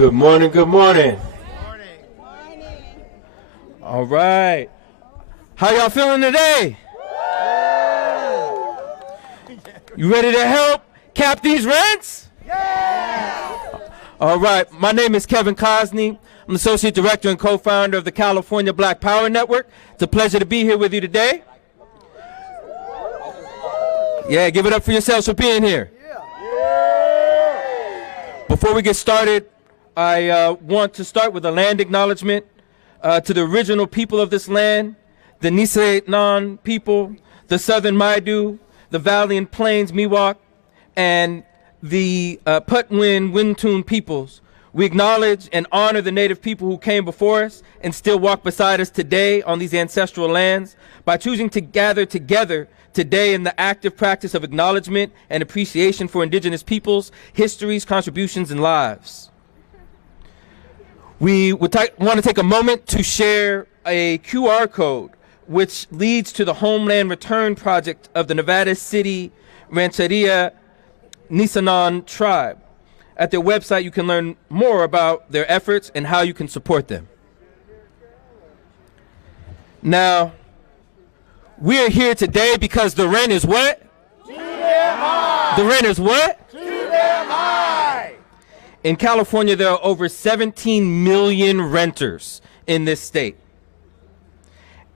Good morning, good morning. All right. How y'all feeling today? You ready to help cap these rents? All right. My name is Kevin Cosney. I'm the Associate Director and Co-Founder of the California Black Power Network. It's a pleasure to be here with you today. Yeah, give it up for yourselves for being here. Before we get started, I want to start with a land acknowledgement to the original people of this land, the Nisenan people, the Southern Maidu, the Valley and Plains Miwok, and the Putwin Wintun peoples. We acknowledge and honor the native people who came before us and still walk beside us today on these ancestral lands by choosing to gather together today in the active practice of acknowledgement and appreciation for indigenous peoples, histories, contributions, and lives. We would want to take a moment to share a QR code which leads to the Homeland Return Project of the Nevada City Rancheria Nisenan tribe. At their website, you can learn more about their efforts and how you can support them. Now, we are here today because the rent is what? Too damn high. The rent is what? Too damn high. In California, there are over 17 million renters in this state.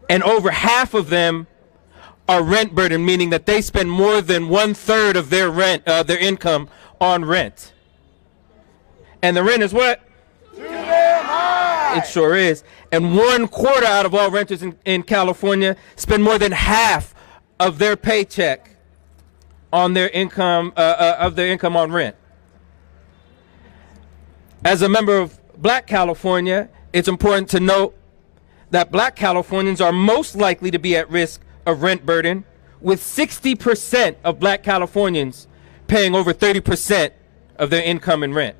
And over half of them are rent burdened, meaning that they spend more than 1/3 of their rent, their income on rent. And the rent is what? Too damn high. It sure is. And 1/4 out of all renters in California spend more than half of their paycheck on their income, on rent. As a member of Black California, it's important to note that Black Californians are most likely to be at risk of rent burden, with 60% of Black Californians paying over 30% of their income in rent.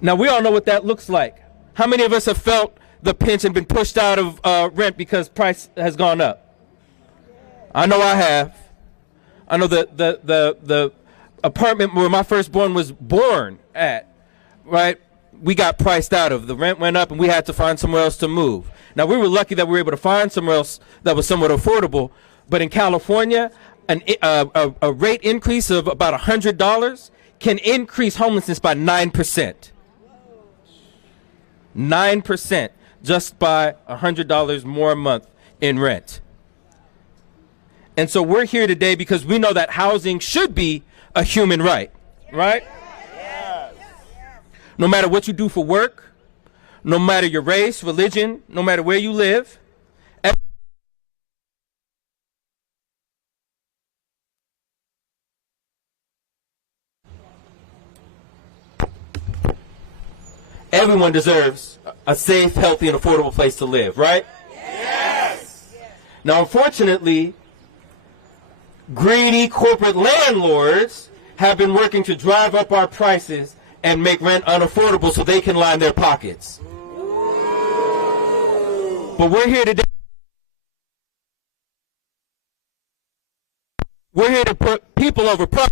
Now, we all know what that looks like. How many of us have felt the pinch and been pushed out of rent because price has gone up? I know I have. I know the apartment where my firstborn was born at, right? We got priced out of. The rent went up and we had to find somewhere else to move. Now, we were lucky that we were able to find somewhere else that was somewhat affordable. But in California, a rate increase of about $100 can increase homelessness by 9%. 9% just by $100 more a month in rent. And so we're here today because we know that housing should be a human right, right? Yes. No matter what you do for work, no matter your race, religion, no matter where you live, everyone deserves a safe, healthy, and affordable place to live, right? Yes! Now, unfortunately, greedy corporate landlords have been working to drive up our prices and make rent unaffordable so they can line their pockets. But we're here today. We're here to put people over price.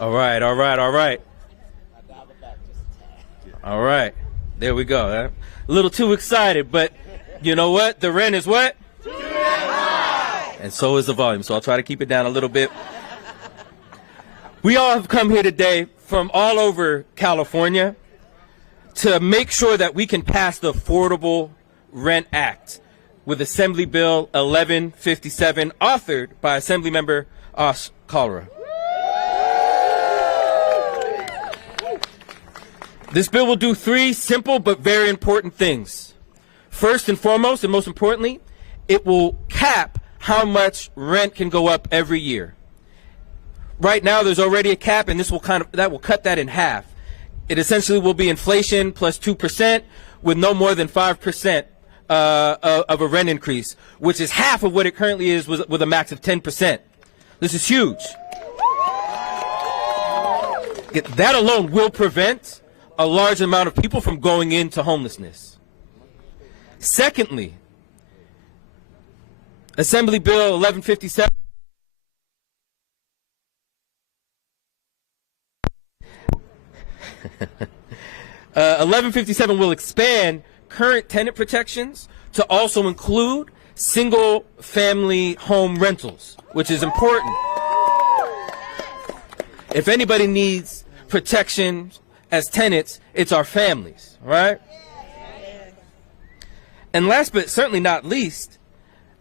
All right. All right. There we go. A little too excited, but you know what? The rent is what? Too high. And so is the volume, so I'll try to keep it down a little bit. We all have come here today from all over California to make sure that we can pass the Affordable Rent Act with Assembly Bill 1157, authored by Assemblymember Kalra. This bill will do 3 simple but very important things. First and foremost, and most importantly, it will cap how much rent can go up every year. Right now, there's already a cap, and that will cut that in half. It essentially will be inflation plus 2% with no more than 5% of a rent increase, which is half of what it currently is with a max of 10%. This is huge. That alone will prevent a large amount of people from going into homelessness. Secondly, Assembly Bill 1157 1157 will expand current tenant protections to also include single-family home rentals, which is important. If anybody needs protection as tenants, it's our families, right? And last but certainly not least,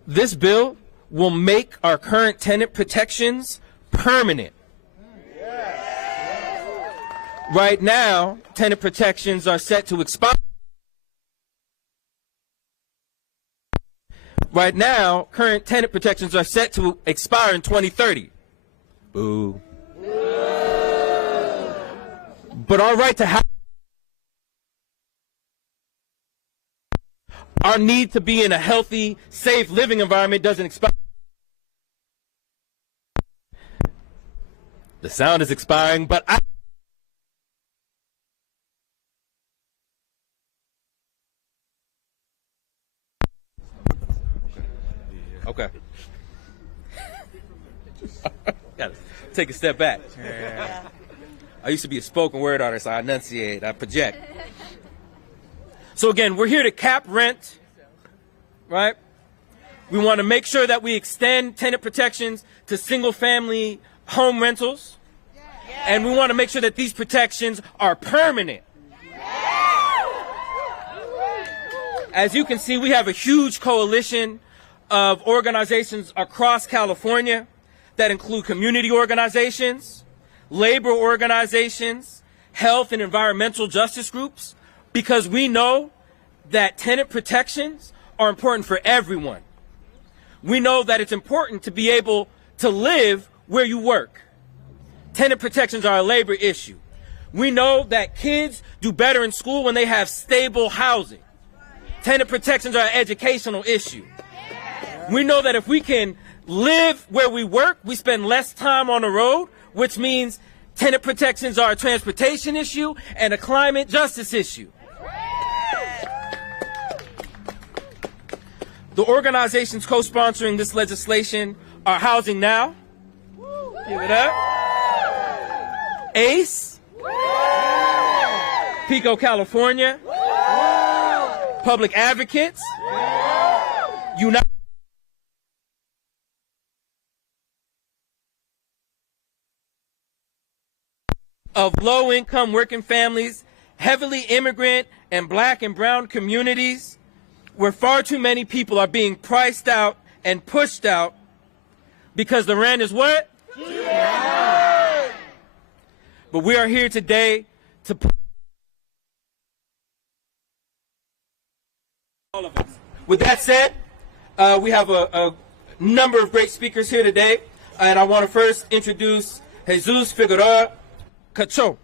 this bill will make our current tenant protections permanent. Right now, tenant protections are set to expire. Right now, current tenant protections are set to expire in 2030. Boo. But our right to house, our need to be in a healthy, safe living environment doesn't expire. The sound is expiring, but okay. Gotta take a step back. Yeah. I used to be a spoken word artist. I enunciate, I project. So again, we're here to cap rent, right? We want to make sure that we extend tenant protections to single-family home rentals. And we want to make sure that these protections are permanent. As you can see, we have a huge coalition of organizations across California that include community organizations, labor organizations, health and environmental justice groups, because we know that tenant protections are important for everyone. We know that it's important to be able to live where you work. Tenant protections are a labor issue. We know that kids do better in school when they have stable housing. Tenant protections are an educational issue. We know that if we can live where we work, we spend less time on the road, which means tenant protections are a transportation issue and a climate justice issue. The organizations co-sponsoring this legislation are Housing Now, give it up, ACE, Pico, California, Public Advocates, United of low-income working families, heavily immigrant and black and brown communities, where far too many people are being priced out and pushed out because the rent is what? Yeah. But we are here today to all of us. With that said, we have a number of great speakers here today, and I want to first introduce Jesus Figueroa Cacho.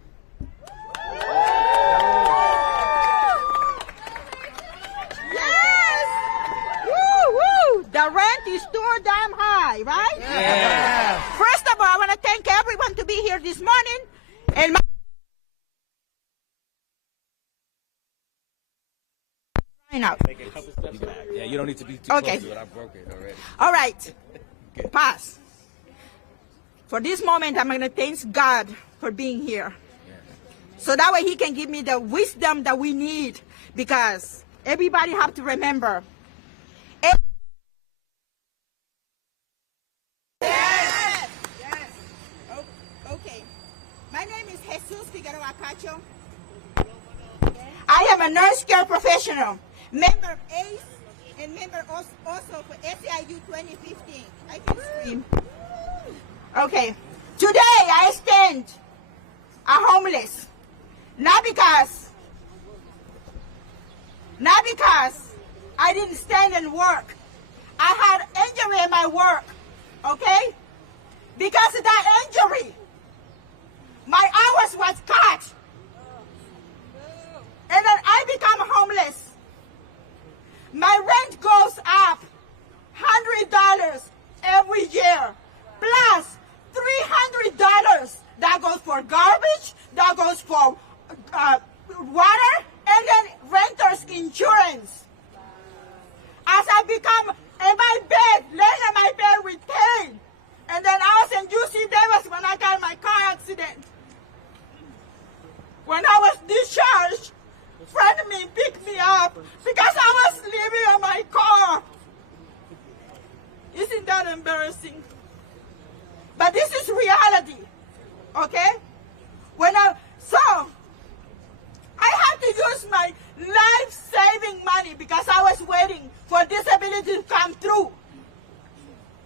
The rent is too damn high, right? Yeah. First of all, I want to thank everyone to be here this morning. And now. Yeah, you don't need to be too close to it. I broke it already. All right. Pass. For this moment, I'm going to thank God for being here. So that way he can give me the wisdom that we need, because everybody have to remember. Yes. Yes. Okay. My name is Jesus Figueroa Cacho. I am a nurse care professional, member of ACE, and member also for SEIU 2015. I can scream. Okay. Today I stand a homeless. Not because I didn't stand and work. I had injury in my work, okay? Because of that injury, my hours was cut. And then I become homeless. My rent goes up $100 every year, plus $300 that goes for garbage, that goes for water, and then renter's insurance. become in my bed, laying in my bed with pain. And then I was in UC Davis when I got my car accident. When I was discharged, a friend of me picked me up because I was living in my car. Isn't that embarrassing? But this is reality, okay? So, I had to use my life-saving money because I was waiting for disability to come through.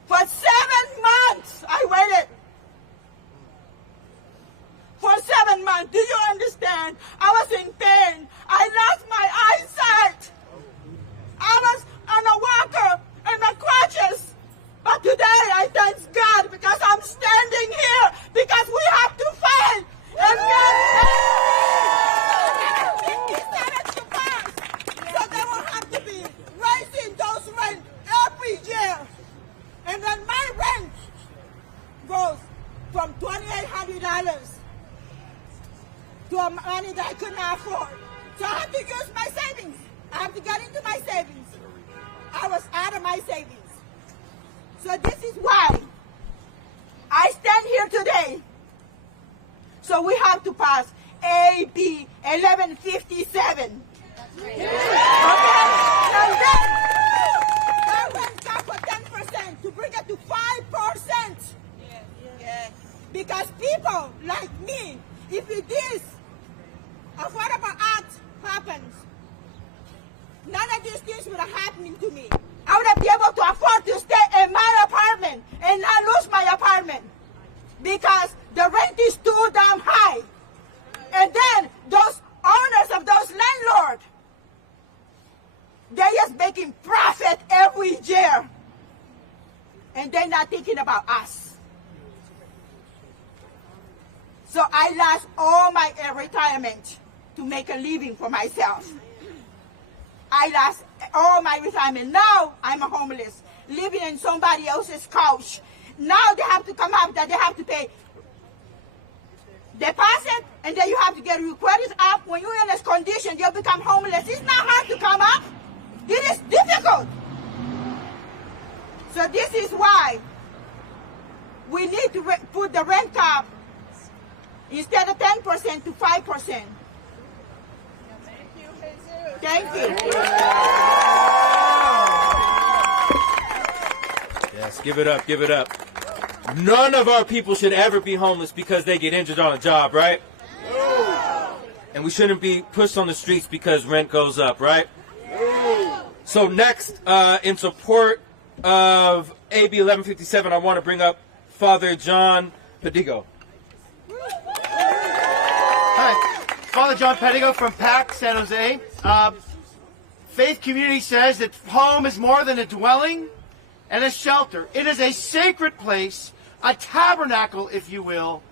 For 7 months, I waited. For 7 months, do you understand? I was in pain. I lost my eyesight. I was on a walker and a crutches. But today, I thank God because I'm standing here because we have to fight. And get 57 to pass. So they will have to be raising those rent every year. And then my rent goes from $2,800 to a money that I couldn't afford. So I have to use my savings. I have to get into my savings. I was out of my savings. So this is why I stand here today. So we have to pass AB 1157. Okay? And then that went up for 10% to bring it to 5%. Because people like me, if this Affordable Act happens, none of these things would have happened to me. I would have been able to afford to stay in my apartment and not lose my apartment because the rent is too damn high. And then those owners of those landlords, they're just making profit every year. And they're not thinking about us. So I lost all my retirement to make a living for myself. I lost all my retirement. Now I'm a homeless, living in somebody else's couch. Now they have to come up that they have to pay deposit, and then you have to get your credit up. When you're in this condition, you'll become homeless. It's not hard to come up. It is difficult. So this is why we need to put the rent cap instead of 10% to 5%. Thank you. Yes, give it up, give it up. None of our people should ever be homeless because they get injured on a job, right? And we shouldn't be pushed on the streets because rent goes up, right? So next, in support of AB 1157, I want to bring up Father John Pedigo. Hi, Father John Pedigo from PAC, San Jose. Faith community says that home is more than a dwelling and a shelter. It is a sacred place, a tabernacle, if you will,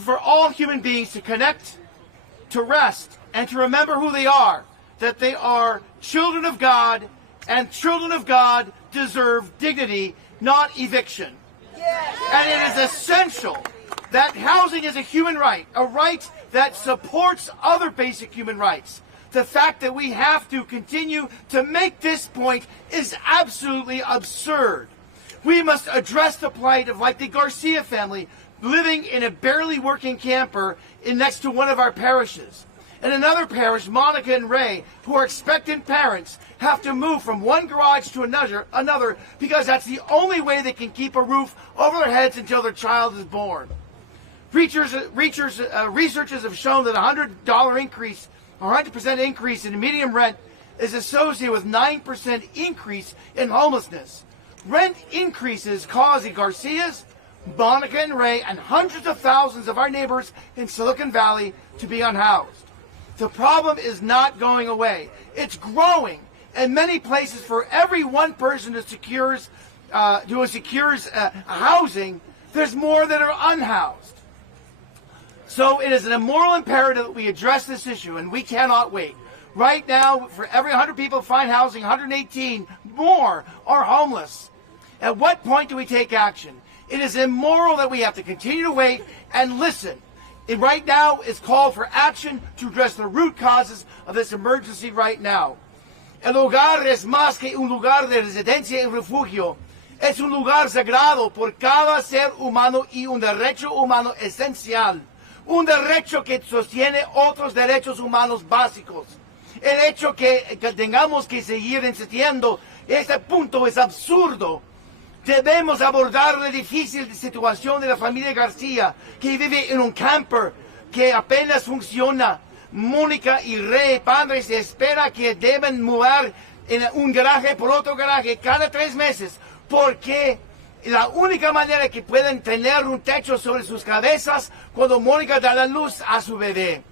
for all human beings to connect, to rest, and to remember who they are, that they are children of God, and children of God deserve dignity, not eviction. And it is essential that housing is a human right, a right that supports other basic human rights. The fact that we have to continue to make this point is absolutely absurd. We must address the plight of, like, the Garcia family living in a barely working camper next to one of our parishes. In another parish, Monica and Ray, who are expectant parents, have to move from one garage to another because that's the only way they can keep a roof over their heads until their child is born. Researchers have shown that a $100 increase, or 100% increase in median rent is associated with 9% increase in homelessness. Rent increases cause the Garcias, Monica and Ray, and hundreds of thousands of our neighbors in Silicon Valley to be unhoused. The problem is not going away. It's growing. In many places, for every one person who secures housing, there's more that are unhoused. So it is an immoral imperative that we address this issue, and we cannot wait. Right now, for every 100 people who find housing, 118 more are homeless. At what point do we take action? It is immoral that we have to continue to wait and listen. Right now, it's called for action to address the root causes of this emergency right now. El hogar es más que un lugar de residencia y refugio. Es un lugar sagrado por cada ser humano y un derecho humano esencial. Un derecho que sostiene otros derechos humanos básicos. El hecho que tengamos que seguir insistiendo, este punto es absurdo. Debemos abordar la difícil situación de la familia García, que vive en un camper que apenas funciona. Mónica y Rey, padres, se espera que deben mudar en un garaje por otro garaje cada 3 meses, porque la única manera que pueden tener un techo sobre sus cabezas cuando Mónica da la luz a su bebé.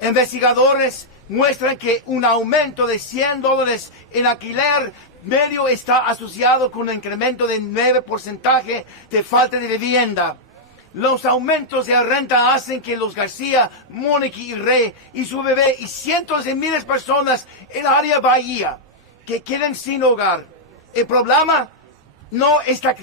Investigadores muestran que un aumento de $100 en alquiler medio está asociado con un incremento de 9% de falta de vivienda. Los aumentos de renta hacen que los García, Mónica y Rey y su bebé y cientos de miles de personas en el área Bahía que queden sin hogar. El problema no está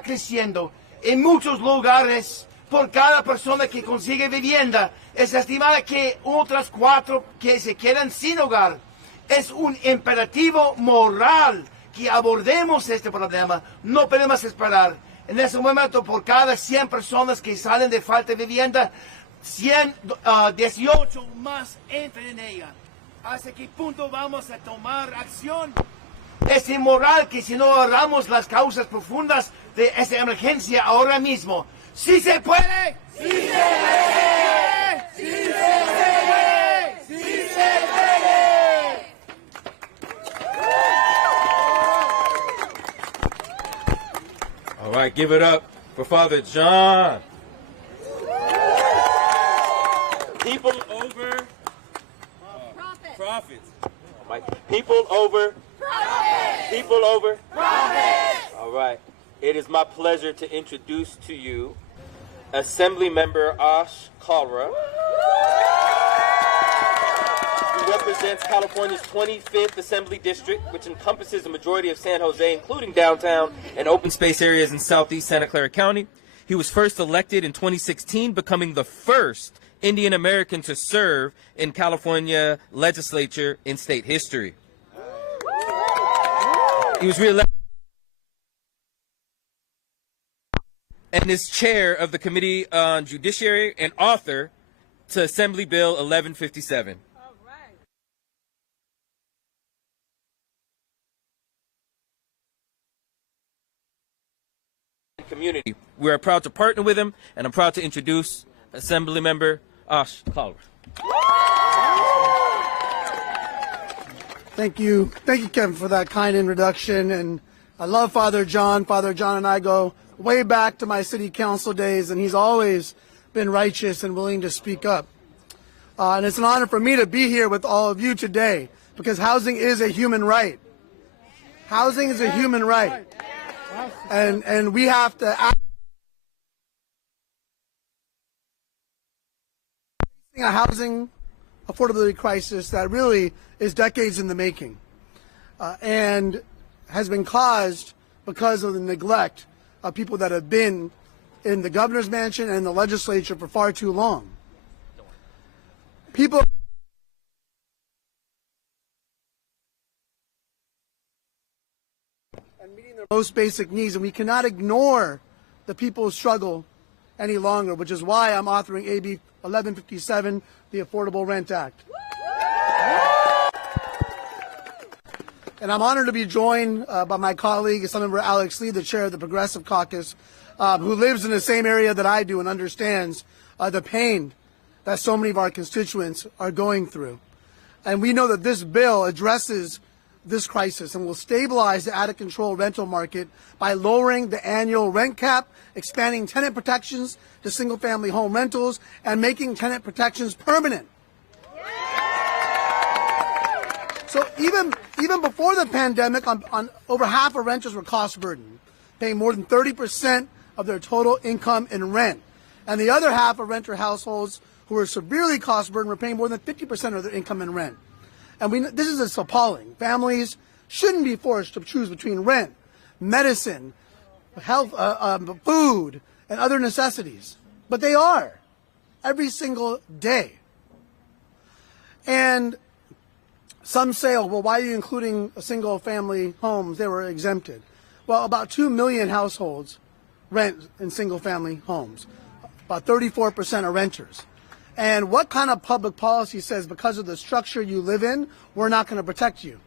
creciendo. En muchos lugares, por cada persona que consigue vivienda, es estimada que otras 4 que se quedan sin hogar. Es un imperativo moral que abordemos este problema. No podemos esperar. En ese momento, por cada 100 personas que salen de falta de vivienda, 18 más entran en ella. ¿Hasta qué punto vamos a tomar acción? Es inmoral que si no agarramos las causas profundas de esta emergencia ahora mismo. ¡Sí se puede! ¡Sí se puede! ¡Sí se puede! ¡Sí se puede! All right, give it up for Father John. People over profits. People over profits. People over profits. All right. It is my pleasure to introduce to you Assemblymember Kalra, who represents California's 25th Assembly District, which encompasses the majority of San Jose, including downtown and open space areas in southeast Santa Clara County. He was first elected in 2016, becoming the first Indian American to serve in California legislature in state history. He was reelected and is chair of the Committee on Judiciary and author to Assembly Bill 1157. Community. We are proud to partner with him, and I'm proud to introduce Assemblymember Kalra. Thank you, Kevin, for that kind introduction. And I love Father John. Father John and I go way back to my city council days, and he's always been righteous and willing to speak up. And it's an honor for me to be here with all of you today, because housing is a human right. Housing is a human right. And we have to act a housing affordability crisis that really is decades in the making, and has been caused because of the neglect of people that have been in the governor's mansion and the legislature for far too long. People and meeting their most basic needs, and we cannot ignore the people's struggle any longer, which is why I'm authoring AB 1157, the Affordable Rent Act. And I'm honored to be joined by my colleague, Assemblymember Alex Lee, the chair of the Progressive Caucus, who lives in the same area that I do and understands the pain that so many of our constituents are going through. And we know that this bill addresses this crisis and will stabilize the out-of-control rental market by lowering the annual rent cap, expanding tenant protections to single-family home rentals, and making tenant protections permanent. So even before the pandemic, on over half of renters were cost burdened, paying more than 30% of their total income in rent. And the other half of renter households who were severely cost burdened were paying more than 50% of their income in rent. And this is appalling. Families shouldn't be forced to choose between rent, medicine, health, food, and other necessities. But they are, every single day. And Some say, oh, well, why are you including single-family homes? They were exempted. Well, about 2 million households rent in single-family homes. About 34% are renters. And what kind of public policy says because of the structure you live in, we're not going to protect you?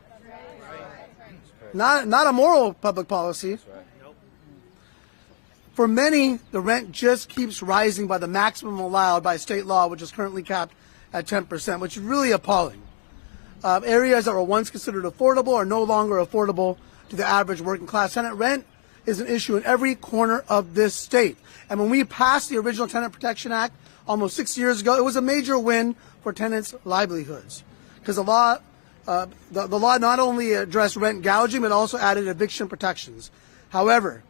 Not a moral public policy. For many, the rent just keeps rising by the maximum allowed by state law, which is currently capped at 10%, which is really appalling. Areas that were once considered affordable are no longer affordable to the average working class tenant. Rent is an issue in every corner of this state. And when we passed the original Tenant Protection Act almost 6 years ago, it was a major win for tenants' livelihoods, because the law not only addressed rent gouging, but also added eviction protections. However,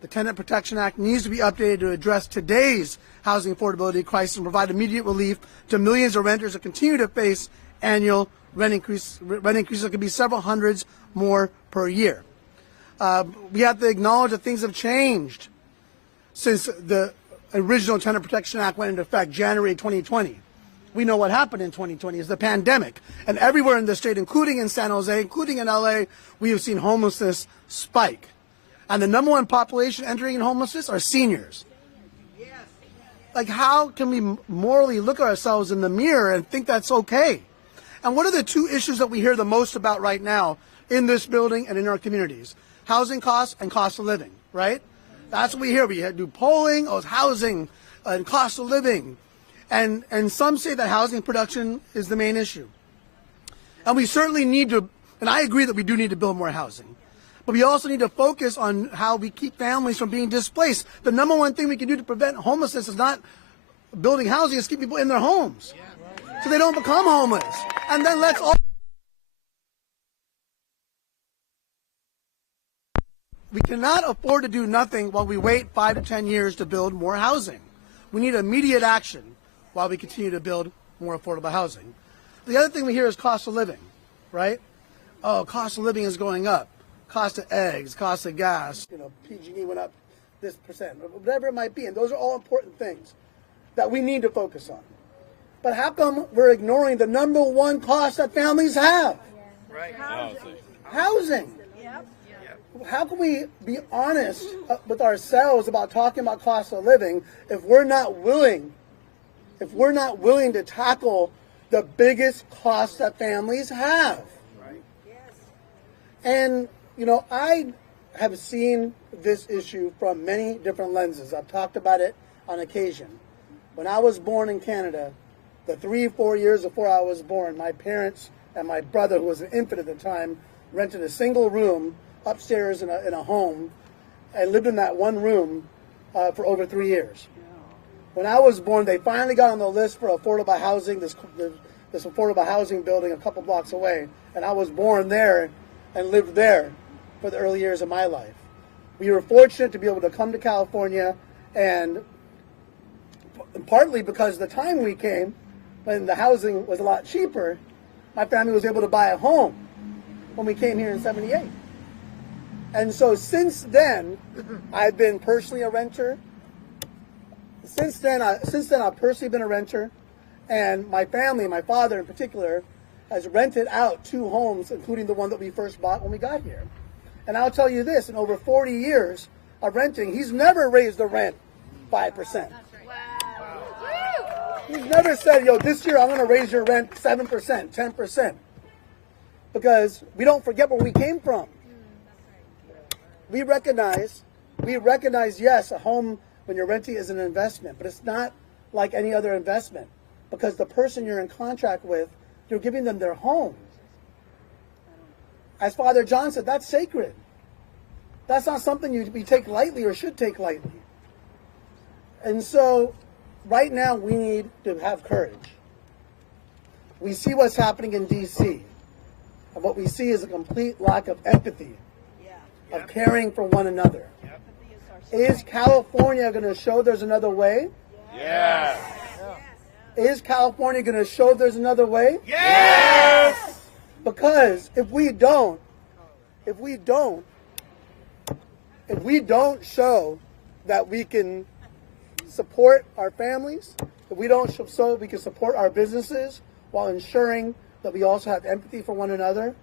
the Tenant Protection Act needs to be updated to address today's housing affordability crisis and provide immediate relief to millions of renters that continue to face annual rent increases that could be several hundreds more per year. We have to acknowledge that things have changed since the original Tenant Protection Act went into effect January 2020. We know what happened in 2020 is the pandemic. And everywhere in the state, including in San Jose, including in LA, we have seen homelessness spike. And the number one population entering in homelessness are seniors. Like, how can we morally look at ourselves in the mirror and think that's okay? And what are the two issues that we hear the most about right now in this building and in our communities? Housing costs and cost of living, right? That's what we hear. We do polling, it's housing and cost of living. And some say that housing production is the main issue. And we certainly need to, and I agree that we do need to build more housing. But we also need to focus on how we keep families from being displaced. The number one thing we can do to prevent homelessness is not building housing, it's keep people in their homes so they don't become homeless. And then let's all... We cannot afford to do nothing while we wait 5 to 10 years to build more housing. We need immediate action while we continue to build more affordable housing. The other thing we hear is cost of living, right? Oh, cost of living is going up. Cost of eggs, cost of gas, PG&E went up this percent, whatever it might be. And those are all important things that we need to focus on. But how come we're ignoring the number one cost that families have? Right. Housing. How can we be honest with ourselves about talking about cost of living if we're not willing to tackle the biggest cost that families have? Right. And I have seen this issue from many different lenses. I've talked about it on occasion. When I was born in Canada, the 3-4 years before I was born, my parents and my brother, who was an infant at the time, rented a single room upstairs in a home and lived in that one room for over 3 years. When I was born, they finally got on the list for affordable housing, this affordable housing building a couple blocks away, and I was born there and lived there for the early years of my life. We were fortunate to be able to come to California, and partly because the time we came, when the housing was a lot cheaper, my family was able to buy a home when we came here in '78. And so since then, I've been personally a renter. Since then, I've personally been a renter, and my family, my father in particular, has rented out 2 homes, including the one that we first bought when we got here. And I'll tell you this, in over 40 years of renting, he's never raised the rent 5%. He's never said, this year I'm going to raise your rent 7%, 10%. Because we don't forget where we came from. We recognize, yes, a home when you're renting is an investment, but it's not like any other investment. Because the person you're in contract with, you're giving them their home. As Father John said, that's sacred. That's not something we take lightly or should take lightly. And so, right now, we need to have courage. We see what's happening in D.C., and what we see is a complete lack of empathy, of caring for one another. Is California going to show there's another way? Yes. Is California going to show there's another way? Yes. Because if we don't show that we can support our families, if we don't show we can support our businesses while ensuring that we also have empathy for one another,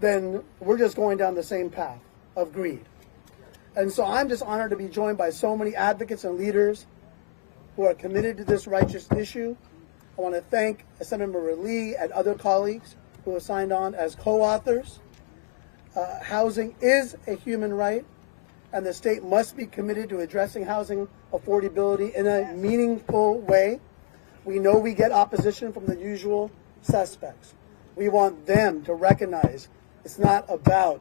then we're just going down the same path of greed. And so I'm just honored to be joined by so many advocates and leaders who are committed to this righteous issue. I want to thank Assemblymember Lee and other colleagues who have signed on as co-authors. Housing is a human right, and the state must be committed to addressing housing affordability in a meaningful way. We know we get opposition from the usual suspects. We want them to recognize it's not about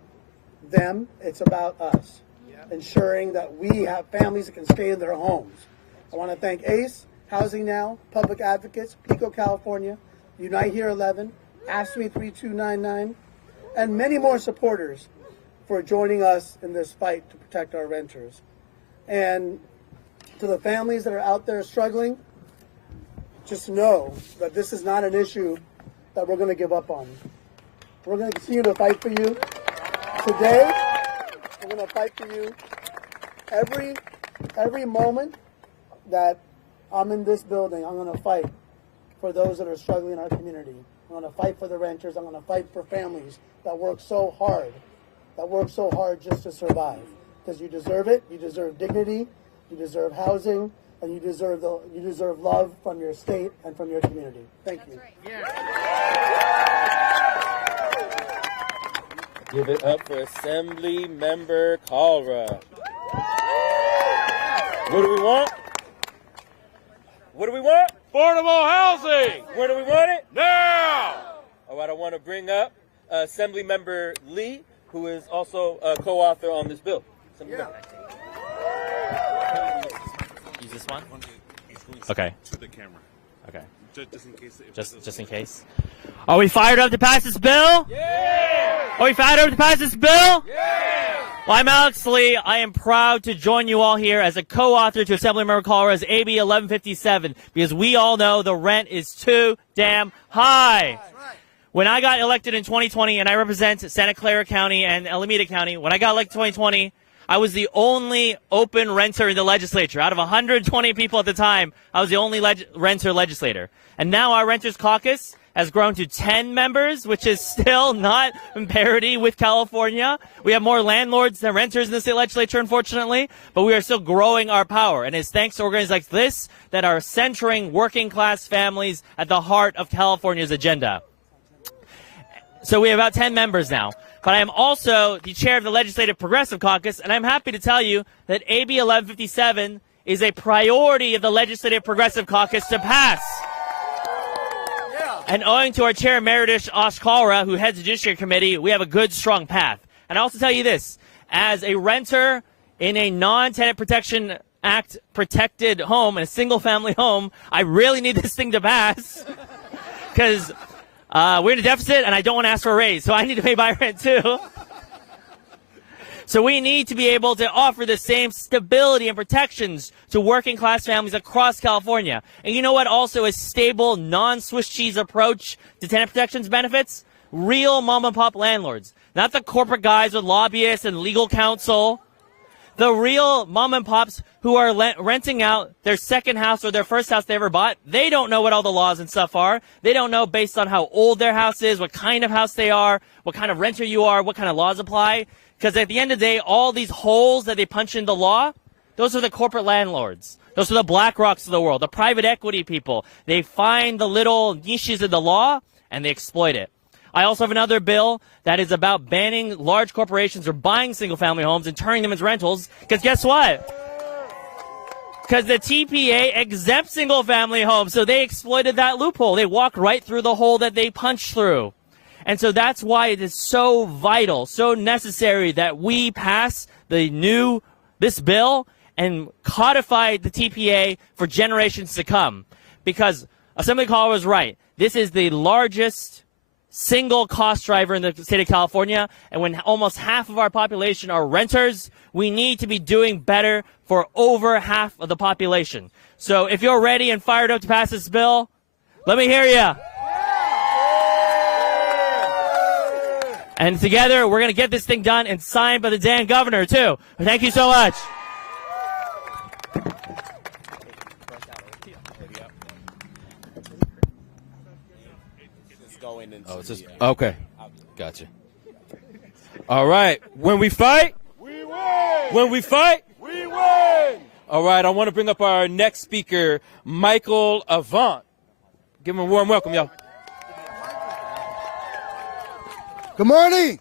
them, it's about us, ensuring that we have families that can stay in their homes. I want to thank ACE, Housing Now, Public Advocates, PICO California, Unite Here 11, Ask Me 3299, and many more supporters for joining us in this fight to protect our renters. And to the families that are out there struggling, just know that this is not an issue that we're going to give up on. We're going to continue to fight for you. Today, we're going to fight for you every moment that I'm in this building. I'm going to fight for those that are struggling in our community. I'm going to fight for the renters. I'm going to fight for families that work so hard just to survive. Because you deserve it. You deserve dignity. You deserve housing. And you deserve love from your state and from your community. Thank you. Give it up for Assemblymember Kalra. What do we want? What do we want? Affordable housing! Where do we want it? Now! All right, I want to bring up Assemblymember Lee, who is also a co-author on this bill. Use this one? Okay. To the camera. Okay. Just in case. Just in case. Are we fired up to pass this bill? Yeah! Are we fired up to pass this bill? Yeah! Well, I'm Alex Lee. I am proud to join you all here as a co-author to Assemblymember Kalra's AB 1157 because we all know the rent is too damn high. When I got elected in 2020, and I represent Santa Clara County and Alameda County, when I got elected in 2020, I was the only open renter in the legislature. Out of 120 people at the time, I was the only renter legislator. And now our Renters Caucus has grown to 10 members, which is still not in parity with California. We have more landlords than renters in the state legislature, unfortunately, but we are still growing our power. And it's thanks to organizations like this that are centering working class families at the heart of California's agenda. So we have about 10 members now. But I am also the chair of the Legislative Progressive Caucus, and I'm happy to tell you that AB 1157 is a priority of the Legislative Progressive Caucus to pass. And owing to our chair emeritus, Kalra, who heads the Judiciary Committee, we have a good, strong path. And I'll also tell you this, as a renter in a non-Tenant Protection Act protected home, in a single-family home, I really need this thing to pass because we're in a deficit, and I don't want to ask for a raise, so I need to pay my rent too. So we need to be able to offer the same stability and protections to working class families across California. And you know what also a stable, non-Swiss cheese approach to tenant protections benefits? Real mom and pop landlords. Not the corporate guys with lobbyists and legal counsel. The real mom and pops who are renting out their second house or their first house they ever bought. They don't know what all the laws and stuff are. They don't know based on how old their house is, what kind of house they are, what kind of renter you are, what kind of laws apply. Because at the end of the day, all these holes that they punch in the law, those are the corporate landlords. Those are the BlackRocks of the world, the private equity people. They find the little niches in the law, and they exploit it. I also have another bill that is about banning large corporations from buying single-family homes and turning them into rentals. Because guess what? Because the TPA exempts single-family homes, so they exploited that loophole. They walked right through the hole that they punched through. And so that's why it is so vital, so necessary that we pass this bill and codify the TPA for generations to come. Because Assembly Kalra was right. This is the largest single cost driver in the state of California. And when almost half of our population are renters, we need to be doing better for over half of the population. So if you're ready and fired up to pass this bill, let me hear you. And together, we're going to get this thing done and signed by the damn governor, too. Thank you so much. Oh, it's just okay. Gotcha. All right. When we fight, We win! when we fight. We win! All right. I want to bring up our next speaker, Michael Avant. Give him a warm welcome, y'all. Good morning.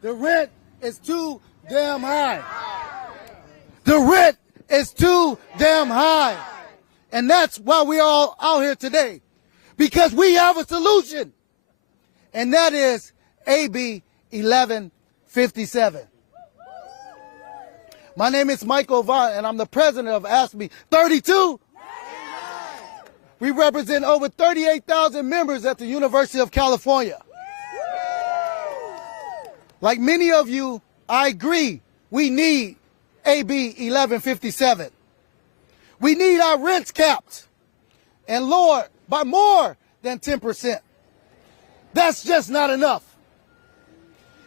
The rent is too damn high. The rent is too damn high. And that's why we're all out here today. Because we have a solution. And that is AB 1157. My name is Michael Vaughn, and I'm the president of ASME 32. We represent over 38,000 members at the University of California. Like many of you, I agree we need AB 1157. We need our rents capped and lowered by more than 10%. That's just not enough.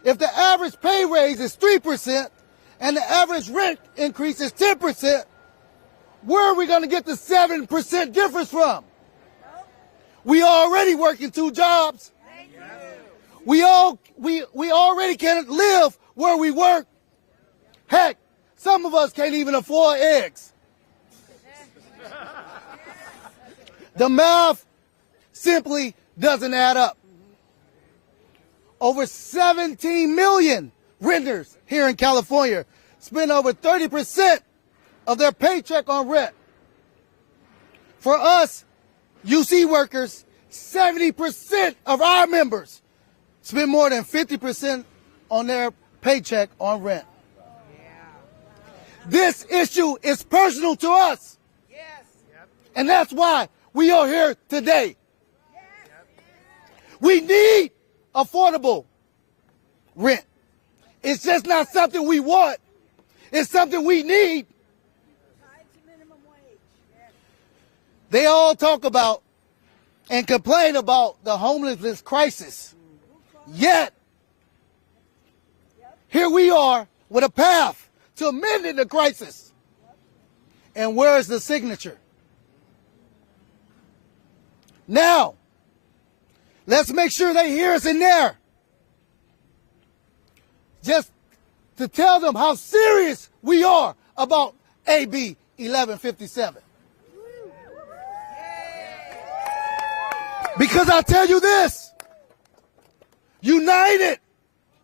If the average pay raise is 3% and the average rent increase is 10%, where are we going to get the 7% difference from? We already working 2 jobs. We already can't live where we work. Heck, some of us can't even afford eggs. The math simply doesn't add up. Over 17 million renters here in California spend over 30% of their paycheck on rent. For us, UC workers, 70% of our members spend more than 50% on their paycheck on rent. This issue is personal to us. And that's why we are here today. We need affordable rent. It's just not something we want. It's something we need. They all talk about and complain about the homelessness crisis. Yet, here we are with a path to amending the crisis. And where is the signature? Now, let's make sure they hear us in there. Just to tell them how serious we are about AB 1157. Because I'll tell you this, united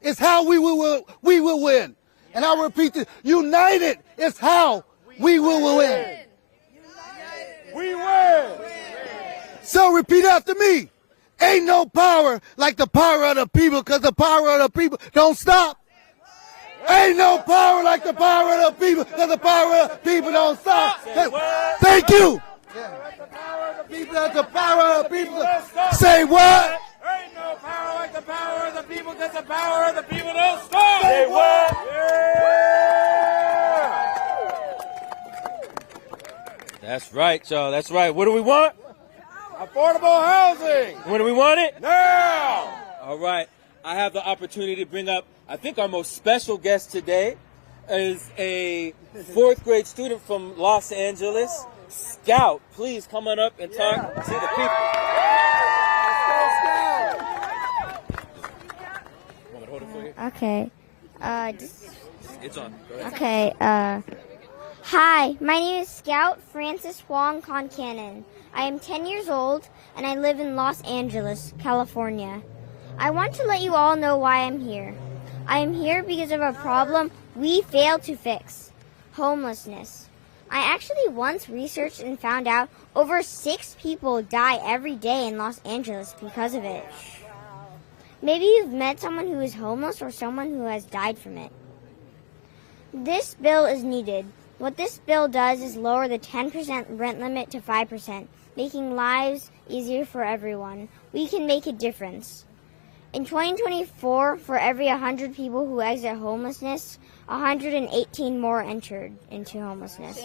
is how we will win. And I'll repeat this, united is how we will win. We win! So repeat after me. Ain't no power like the power of the people, because the power of the people don't stop. Ain't no power like the power of the people, because the power of the people don't stop. Thank you. That's the power of the people. Say what? Ain't no power like the power of the people, because the power of the people don't stop! Say what? Yeah! That's right, y'all. That's right. What do we want? Affordable housing! When do we want it? Now! All right. I have the opportunity to bring up, I think our most special guest today is a 4th grade student from Los Angeles. Scout, please come on up and talk to the people. Want me to hold it for you? Okay. It's on. Go ahead. Okay. Hi, my name is Scout Francis Huang Concannon. I am 10 years old and I live in Los Angeles, California. I want to let you all know why I'm here. I am here because of a problem we failed to fix: homelessness. I actually once researched and found out over 6 people die every day in Los Angeles because of it. Maybe you've met someone who is homeless or someone who has died from it. This bill is needed. What this bill does is lower the 10% rent limit to 5%, making lives easier for everyone. We can make a difference. In 2024, for every 100 people who exit homelessness, 118 more entered into homelessness.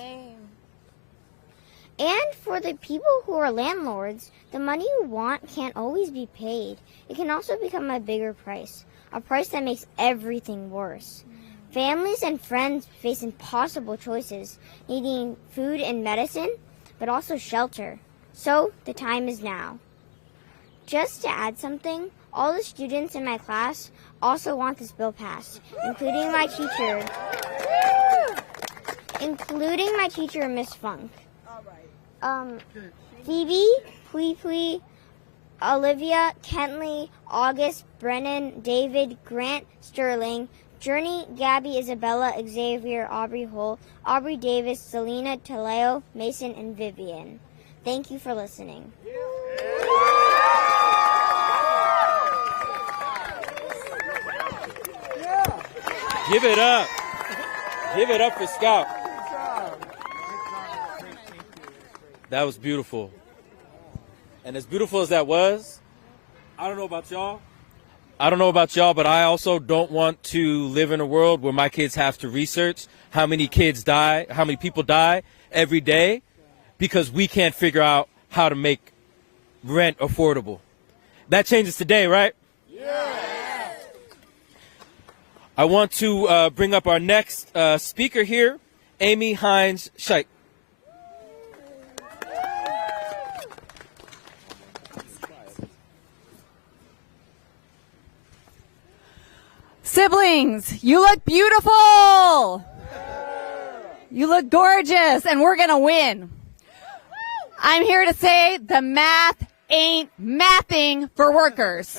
And for the people who are landlords, the money you want can't always be paid. It can also become a bigger price, a price that makes everything worse. Families and friends face impossible choices, needing food and medicine, but also shelter. So the time is now. Just to add something, all the students in my class also want this bill passed, including my teacher, Miss Funk. Phoebe, Pui, Olivia, Kentley, August, Brennan, David, Grant, Sterling, Journey, Gabby, Isabella, Xavier, Aubrey Hull, Aubrey Davis, Selena, Taleo, Mason, and Vivian. Thank you for listening. Give it up. Give it up for Scout. That was beautiful. And as beautiful as that was, I don't know about y'all. But I also don't want to live in a world where my kids have to research how many people die every day because we can't figure out how to make rent affordable. That changes today, right? Yeah. I want to bring up our next speaker here, Amy Hines-Scheich. Siblings, you look beautiful. You look gorgeous, and we're going to win. I'm here to say the math ain't mathing for workers.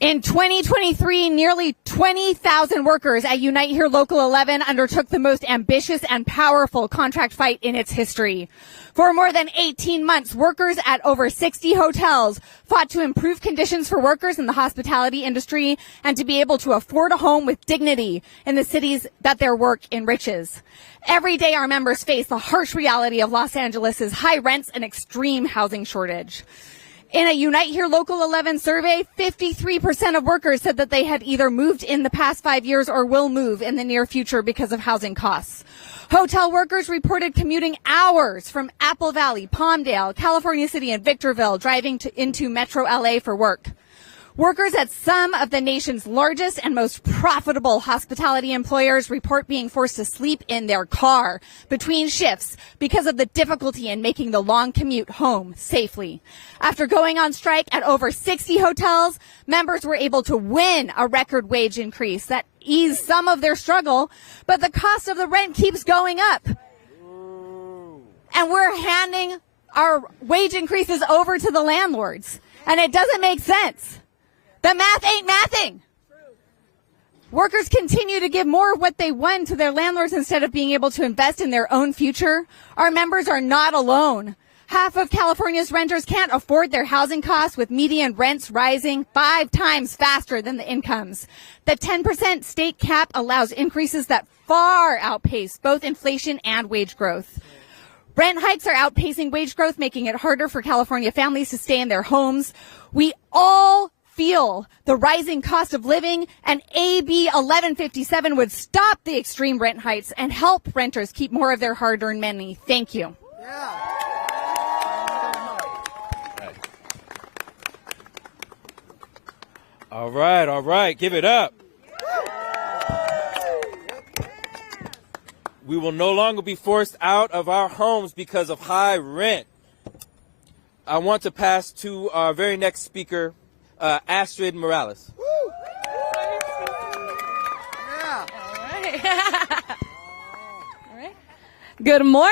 In 2023, nearly 20,000 workers at Unite Here Local 11 undertook the most ambitious and powerful contract fight in its history. For more than 18 months, workers at over 60 hotels fought to improve conditions for workers in the hospitality industry and to be able to afford a home with dignity in the cities that their work enriches. Every day, our members face the harsh reality of Los Angeles' high rents and extreme housing shortage. In a Unite Here Local 11 survey, 53% of workers said that they had either moved in the past 5 years or will move in the near future because of housing costs. Hotel workers reported commuting hours from Apple Valley, Palmdale, California City, and Victorville, driving into Metro LA for work. Workers at some of the nation's largest and most profitable hospitality employers report being forced to sleep in their car between shifts because of the difficulty in making the long commute home safely. After going on strike at over 60 hotels, members were able to win a record wage increase that eased some of their struggle, but the cost of the rent keeps going up. And we're handing our wage increases over to the landlords, and it doesn't make sense. The math ain't mathing. Workers continue to give more of what they won to their landlords instead of being able to invest in their own future. Our members are not alone. Half of California's renters can't afford their housing costs, with median rents rising 5 times faster than the incomes. The 10% state cap allows increases that far outpace both inflation and wage growth. Rent hikes are outpacing wage growth, making it harder for California families to stay in their homes. We all feel the rising cost of living, and AB 1157 would stop the extreme rent hikes and help renters keep more of their hard-earned money. Thank you. Yeah. All right. Give it up. We will no longer be forced out of our homes because of high rent. I want to pass to our very next speaker, Astrid Morales. Yeah. All right. Good morning.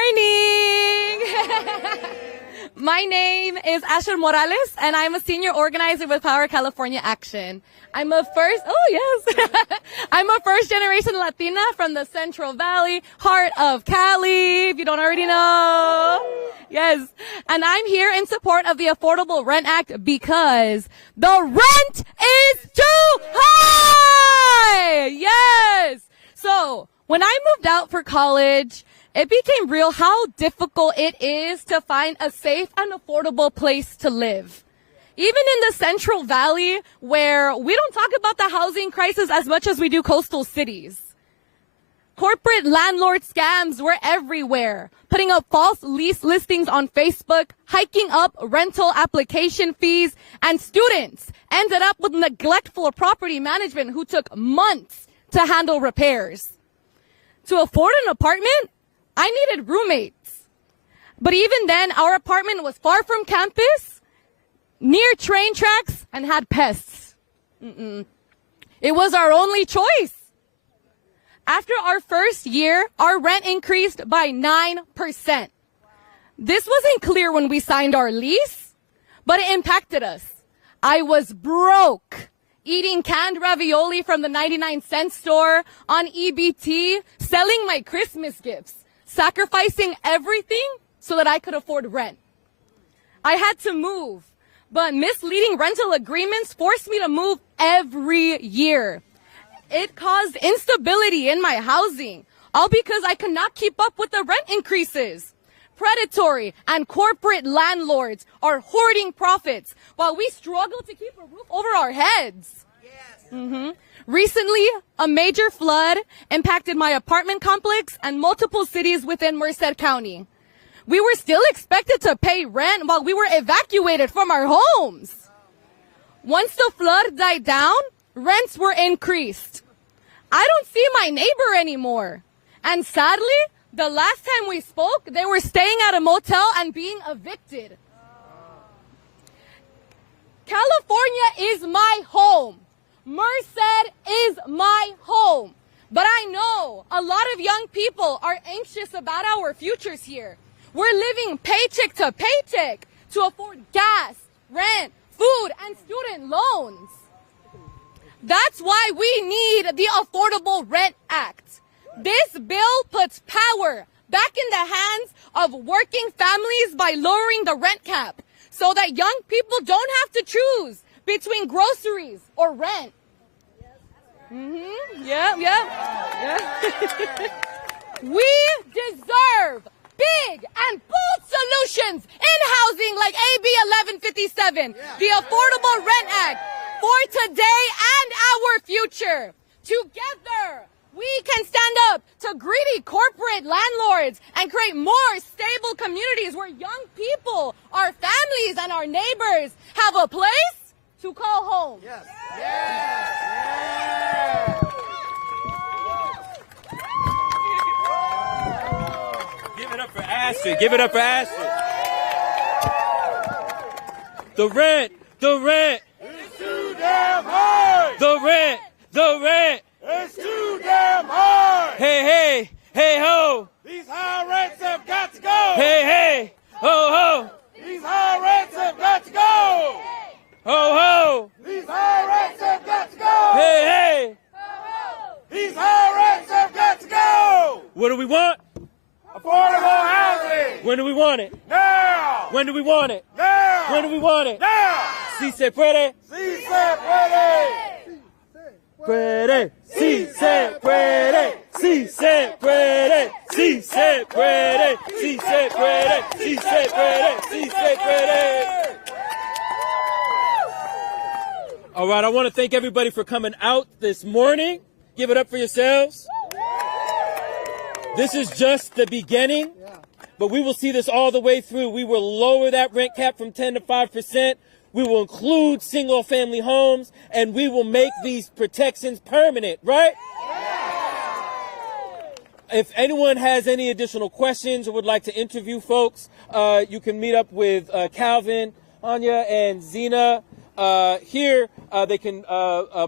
My name is Astrid Morales, and I'm a senior organizer with Power California Action. I'm a first-generation Latina from the Central Valley, heart of Cali, if you don't already know. Yes. And I'm here in support of the Affordable Rent Act because the rent is too high. Yes. So when I moved out for college, it became real how difficult it is to find a safe and affordable place to live. Even in the Central Valley, where we don't talk about the housing crisis as much as we do coastal cities. Corporate landlord scams were everywhere, putting up false lease listings on Facebook, hiking up rental application fees, and students ended up with neglectful property management who took months to handle repairs. To afford an apartment, I needed roommates. But even then, our apartment was far from campus, near train tracks and had pests. It was our only choice. After our first year, our rent increased by 9%. This wasn't clear when we signed our lease, but it impacted us. I was broke, eating canned ravioli from the 99-cent store on EBT, selling my Christmas gifts, sacrificing everything so that I could afford rent. I had to move, but misleading rental agreements forced me to move every year. It caused instability in my housing, all because I could not keep up with the rent increases. Predatory and corporate landlords are hoarding profits while we struggle to keep a roof over our heads. Recently, a major flood impacted my apartment complex and multiple cities within Merced County. We were still expected to pay rent while we were evacuated from our homes. Once the flood died down, rents were increased. I don't see my neighbor anymore. And sadly, the last time we spoke, they were staying at a motel and being evicted. California is my home. Merced is my home. But I know a lot of young people are anxious about our futures here. We're living paycheck to paycheck to afford gas, rent, food, and student loans. That's why we need the Affordable Rent Act. This bill puts power back in the hands of working families by lowering the rent cap so that young people don't have to choose between groceries or rent. Yeah. We deserve big and bold solutions in housing like AB 1157, the Affordable Rent Act, for today and our future. Together, we can stand up to greedy corporate landlords and create more stable communities where young people, our families, and our neighbors have a place to call home. Yes. Give it up for Astrid. Give it up for Astrid. The rent. It's too damn high. The rent. It's too damn high. Hey, ho. These high rents have got to go. Hey, ho. These high rents have got to go. Ho. These high rents have got to go. Hey. These high rents have got to go. What do we want? Affordable housing. When do we want it? Now. When do we want it? Now. When do we want it? Now. Si se puede. Si se puede. Puede. Si se puede. Si se puede. Si se puede. Si se puede. Si se puede. Si se puede. All right, I want to thank everybody for coming out this morning. Give it up for yourselves. This is just the beginning, but we will see this all the way through. We will lower that rent cap from 10 to 5%. We will include single-family homes, and we will make these protections permanent, right? If anyone has any additional questions or would like to interview folks, you can meet up with Calvin, Anya, and Zena. Here, they can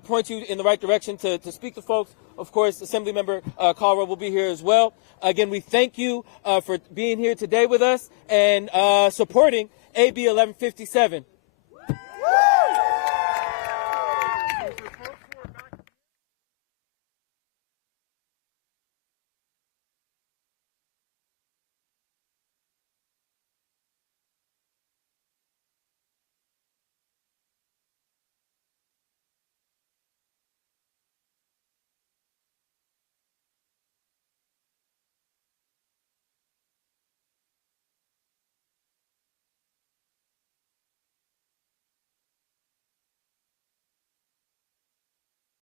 point you in the right direction to speak to folks. Of course, Assemblymember Kalra will be here as well. Again, we thank you for being here today with us and supporting AB 1157.